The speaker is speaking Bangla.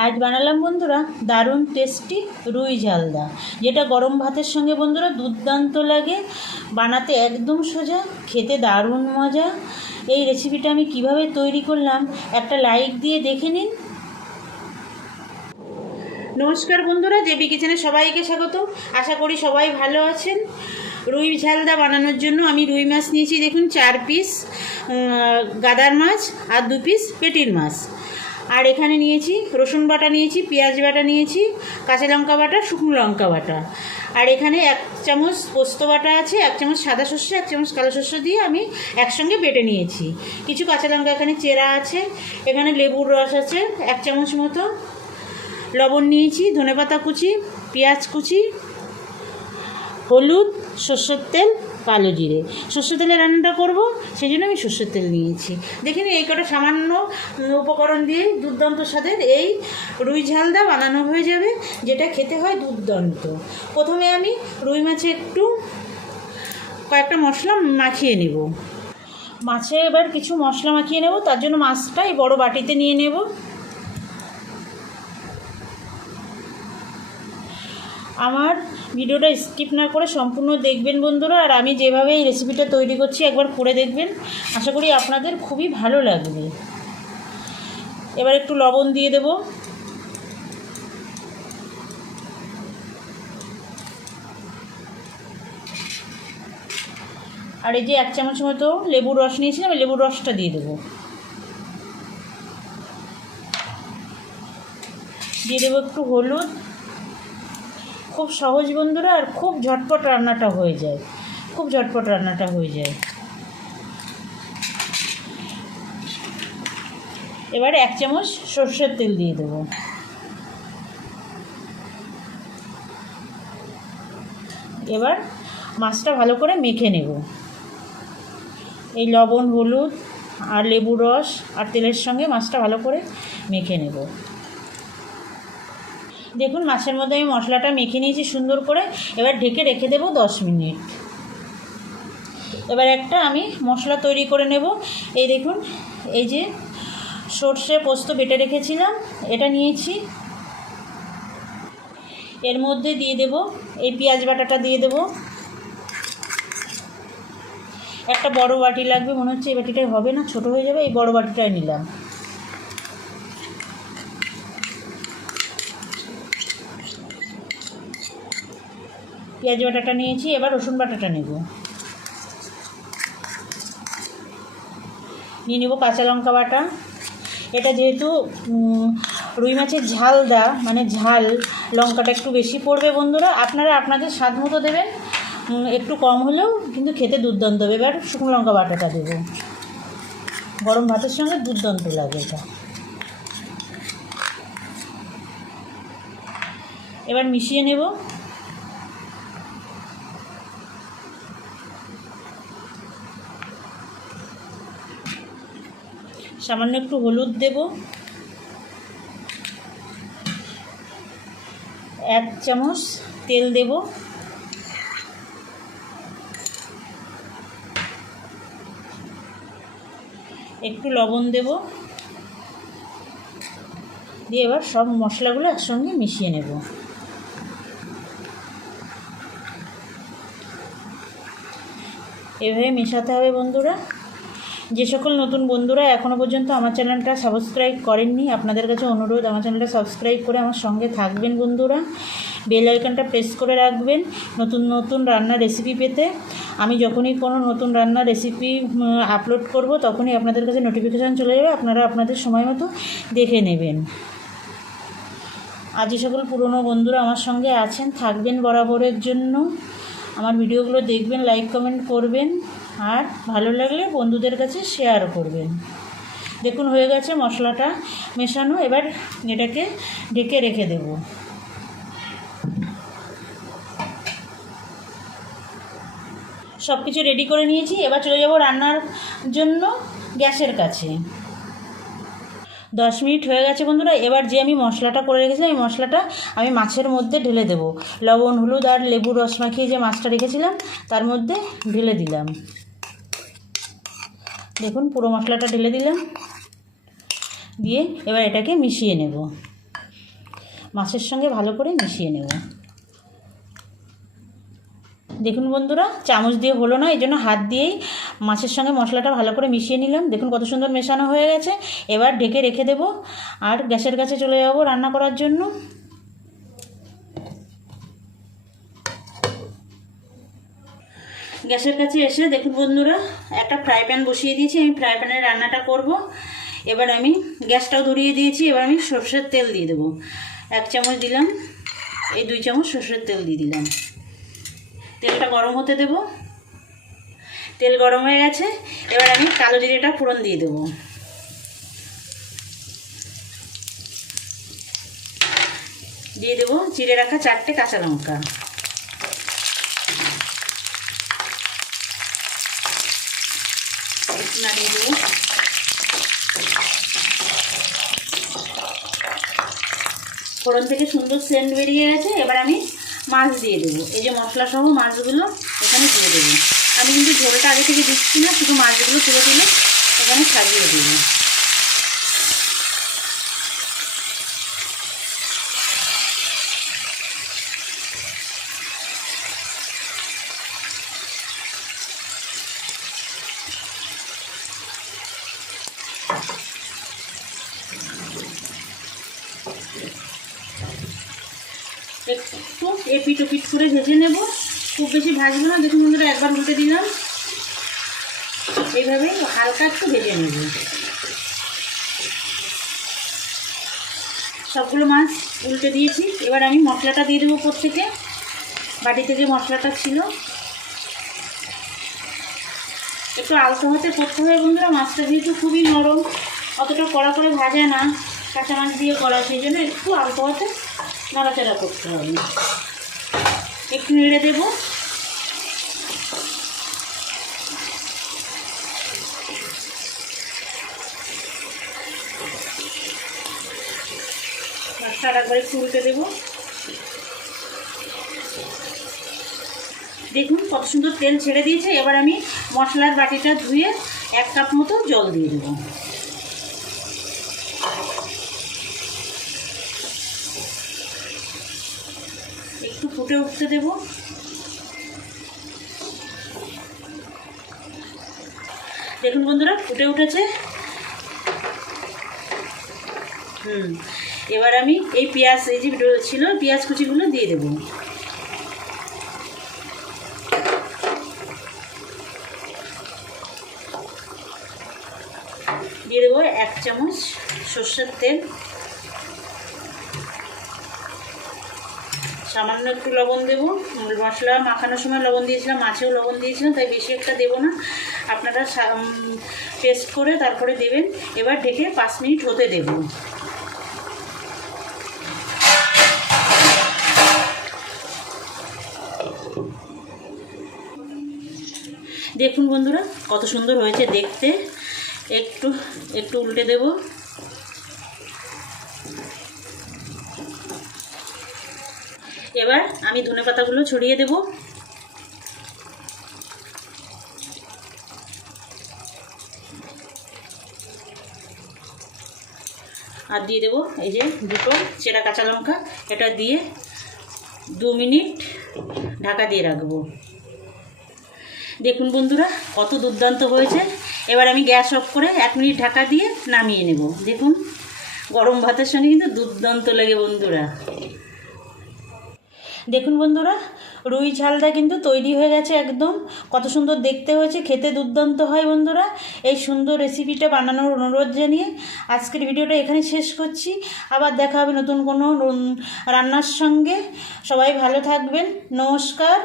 আজ বানালাম বন্ধুরা দারুণ টেস্টি রুই ঝালদা, যেটা গরম ভাতের সঙ্গে বন্ধুরা দুর্দান্ত লাগে। বানাতে একদম সোজা, খেতে দারুণ মজা। এই রেসিপিটা আমি কিভাবে তৈরি করলাম একটা লাইক দিয়ে দেখে নিন। নমস্কার বন্ধুরা, জেবি কিচেনে সবাইকে স্বাগত। আশা করি সবাই ভালো আছেন। রুই ঝালদা বানানোর জন্য আমি রুই মাছ নিয়েছি, দেখুন 4 পিস গাদার মাছ আর 2 পিস পেটির মাছ। আর এখানে নিয়েছি রসুন বাটা, নিয়েছি পেঁয়াজ বাটা, নিয়েছি কাঁচা লঙ্কা বাটা, শুকনো লঙ্কা বাটা। আর এখানে 1 চামচ পোস্ত বাটা আছে, 1 চামচ সাদা সর্ষে, 1 চামচ কালো সর্ষে দিয়ে আমি একসঙ্গে বেটে নিয়েছি। কিছু কাঁচা লঙ্কা এখানে চেরা আছে। এখানে লেবুর রস আছে 1 চামচ মতো। লবণ নিয়েছি, ধনেপাতা কুচি, পেঁয়াজ কুচি, হলুদ, সর্ষের তেল, কালো জিরে। সর্ষের তেলে রান্নাটা করব, সেই জন্য আমি সর্ষের তেল নিয়েছি। দেখুন এই কটা সামান্য উপকরণ দিয়ে দুর্দান্ত স্বাদের এই রুই ঝালদা বানানো হয়ে যাবে, যেটা খেতে হয় দুর্দান্ত। প্রথমে আমি রুই মাছে একটু কয়েকটা মশলা মাখিয়ে নেব। মাছে এবার কিছু মশলা মাখিয়ে নেব, তার জন্য মাছটা এই বড় বাটিতে নিয়ে নেব। আমার ভিডিওটা স্কিপ না করে সম্পূর্ণ দেখবেন বন্ধুরা। আর আমি যেভাবে এই রেসিপিটা তৈরি করছি একবার করে দেখবেন, আশা করি আপনাদের খুবই ভালো লাগবে। এবার একটু লবণ দিয়ে দেব। আর এই যে 1 চামচ মতো লেবুর রস নিয়েছিলাম, লেবুর রসটা দিয়ে দেবো। দিয়ে দেবো একটু হলুদ। খুব সহজ বন্ধুরা, আর খুব ঝটপট রান্নাটা হয়ে যায়, খুব ঝটপট রান্নাটা হয়ে যায়। এবারে 1 চামচ সর্ষের তেল দিয়ে দেবো। এবার মাছটা ভালো করে মেখে নেব। এই লবণ, হলুদ আর লেবু রস আর তেলের সঙ্গে মাছটা ভালো করে মেখে নেব। দেখুন মাছের মধ্যে আমি মশলাটা মেখে নিয়েছি সুন্দর করে। এবার ঢেকে রেখে দেব 10 মিনিট। এবার একটা আমি মশলা তৈরি করে নেব। এই দেখুন, এই যে সর্ষে পোস্ত বেটে রেখেছিলাম, এটা নিয়েছি। এর মধ্যে দিয়ে দেব এই পেঁয়াজ বাটাটা দিয়ে দেব। একটা বড় বাটি লাগবে মনে হচ্ছে, এই বাটিটাই হবে না, ছোট হয়ে যাবে, এই বড় বাটিটাই নিলাম। পেঁয়াজ বাটাটা নিয়েছি, এবার রসুন বাটাটা নেব। নিয়ে নেব কাঁচা লঙ্কা বাটা। এটা যেহেতু রুই মাছের ঝালদা, মানে ঝাল লঙ্কাটা একটু বেশি পড়বে বন্ধুরা, আপনারা আপনাদের স্বাদ মতো দেবেন। একটু কম হলেও কিন্তু খেতে দুর্দান্ত হবে। এবার শুকনো লঙ্কা বাটাটা দেব, গরম ভাতের সঙ্গে দুর্দান্ত লাগে এটা। এবার মিশিয়ে নেব। সামান্য একটু হলুদ দেব, 1 চামচ তেল দেব, একটু লবণ দেব, দিয়ে এবার সব মশলাগুলো একসঙ্গে মিশিয়ে নেব। এভাবে মেশাতে হবে বন্ধুরা। যে সকল নতুন বন্ধুরা এখনও পর্যন্ত আমার চ্যানেলটা সাবস্ক্রাইব করেননি, আপনাদের কাছে অনুরোধ আমার চ্যানেলটা সাবস্ক্রাইব করে আমার সঙ্গে থাকবেন বন্ধুরা। বেল আইকনটা প্রেস করে রাখবেন নতুন নতুন রান্নার রেসিপি পেতে। আমি যখনই কোনো নতুন রান্নার রেসিপি আপলোড করব তখনই আপনাদের কাছে নোটিফিকেশান চলে যাবে, আপনারা আপনাদের সময় মতো দেখে নেবেন। আর যে সকল পুরনো বন্ধুরা আমার সঙ্গে আছেন, থাকবেন বরাবরের জন্য। আমার ভিডিওগুলো দেখবেন, লাইক কমেন্ট করবেন, আর ভালো লাগলে বন্ধুদের কাছে শেয়ার করবেন। দেখুন হয়ে গেছে মশলাটা মেশানো। এবার এটাকে ঢেকে রেখে দেব। সব কিছু রেডি করে নিয়েছি, এবার চলে যাব রান্নার জন্য গ্যাসের কাছে। 10 মিনিট হয়ে গেছে বন্ধুরা। এবার যে আমি মশলাটা করে রেখেছিলাম, এই মশলাটা আমি মাছের মধ্যে ঢেলে দেব। লবণ, হলুদ আর লেবুর রস মাখিয়ে যে মাছটা রেখেছিলাম তার মধ্যে ঢেলে দিলাম। দেখুন পুরো মশলাটা ঢেলে দিলাম, দিয়ে এবার এটাকে মিশিয়ে নেব। মাছের সঙ্গে ভালো করে মিশিয়ে নেব। দেখুন বন্ধুরা, চামচ দিয়ে হলো না, এই জন্য হাত দিয়েই মাছের সঙ্গে মশলাটা ভালো করে মিশিয়ে নিলাম। দেখুন কত সুন্দর মেশানো হয়ে গেছে। এবার ঢেকে রেখে দেব আর গ্যাসের কাছে চলে যাব রান্না করার জন্য। গ্যাসের কাছে এসে দেখুন বন্ধুরা, একটা ফ্রাই প্যান বসিয়ে দিয়েছি, আমি ফ্রাই প্যানে রান্নাটা করব। এবার আমি গ্যাসটাও ধরিয়ে দিয়েছি। এবার আমি সরষের তেল দিয়ে দেবো। 1 চামচ দিলাম, এই 2 চামচ সরষের তেল দিয়ে দিলাম। তেলটা গরম হতে দেব। তেল গরম হয়ে গেছে, এবার আমি কালো জিরেটা ফোড়ন দিয়ে দেবো। দিয়ে দেবো চিড়ে রাখা 4টে কাঁচা লঙ্কা। নাড়িয়ে দেবো। ফোড়ন থেকে সুন্দর সেন্ট বেরিয়ে গেছে। এবার আমি মাছ দিয়ে দেবো। এই যে মশলা সহ মাছগুলো এখানে দিয়ে দেবো। আমি কিন্তু ঝোলটা আগে থেকে দিচ্ছি না, শুধু মাছগুলো তুলে তুলে এখানে সাজিয়ে দেবো। একটু এপিট ওপিট করে ভেজে নেব, খুব বেশি ভাজবো না। দেখুন বন্ধুরা, একবার উল্টে দিলাম, এইভাবে হালকা একটু ভেজে নেব। সবগুলো মাছ উল্টে দিয়েছি। এবার আমি মশলাটা দিয়ে দেবো উপর থেকে, বাটিতে যে মশলাটা ছিল। একটু আলতো হাতে করতে হবে বন্ধুরা, মাছটা যেহেতু খুবই নরম, অতটা কড়া করে ভাজে না, কাঁচা মাছ দিয়ে করা, সেই জন্য একটু আলতো হাতে নাড়াচাড়া করতে হবে। একটু নেড়ে দেবো। মাছটা একবার একটু উল্টে দেবো। দেখুন কত সুন্দর তেল ছেড়ে দিয়েছে। এবার আমি মশলার বাটিটা ধুয়ে 1 কাপ মতো জল দিয়ে দেবো। একটু ফুটে উঠতে দেব। দেখুন বন্ধুরা, ফুটে উঠেছে। এবার আমি এই পেঁয়াজ, এই যে ছিল পেঁয়াজ কুচিগুলো দিয়ে দেবো। দিয়ে দেবো 1 চামচ সর্ষের তেল, সামান্য একটু লবণ দেবো। মশলা মাখানোর সময় লবণ দিয়েছিলাম, মাছেও লবণ দিয়েছিলাম, তাই বেশি একটা দেবো না, আপনারা টেস্ট করে তারপরে দেবেন। এবার ঢেকে 5 মিনিট হতে দেব। দেখুন বন্ধুরা কত সুন্দর হয়েছে দেখতে। একটু একটু উল্টে দেব। এবার আমি ধনেপাতাগুলো ছড়িয়ে দেব। আর দিয়ে দেবো এই যে 2টো চেরা কাঁচা লঙ্কা। এটা দিয়ে 2 মিনিট ঢাকা দিয়ে রাখবো। দেখুন বন্ধুরা কত দুর্দান্ত হয়েছে। এবার আমি গ্যাস অফ করে 1 মিনিট ঢাকা দিয়ে নামিয়ে নেব। দেখুন গরম ভাতের সঙ্গে কিন্তু দুর্দান্ত লাগে বন্ধুরা। দেখুন বন্ধুরা, রুই ঝালদা কিন্তু তৈরি হয়ে গেছে একদম। কত সুন্দর দেখতে হয়েছে, খেতে দুর্দান্ত হয় বন্ধুরা। এই সুন্দর রেসিপিটা বানানোর অনুরোধ জানিয়ে আজকের ভিডিওটা এখানে শেষ করছি। আবার দেখা হবে নতুন কোনো রান্নার সঙ্গে। সবাই ভালো থাকবেন। নমস্কার।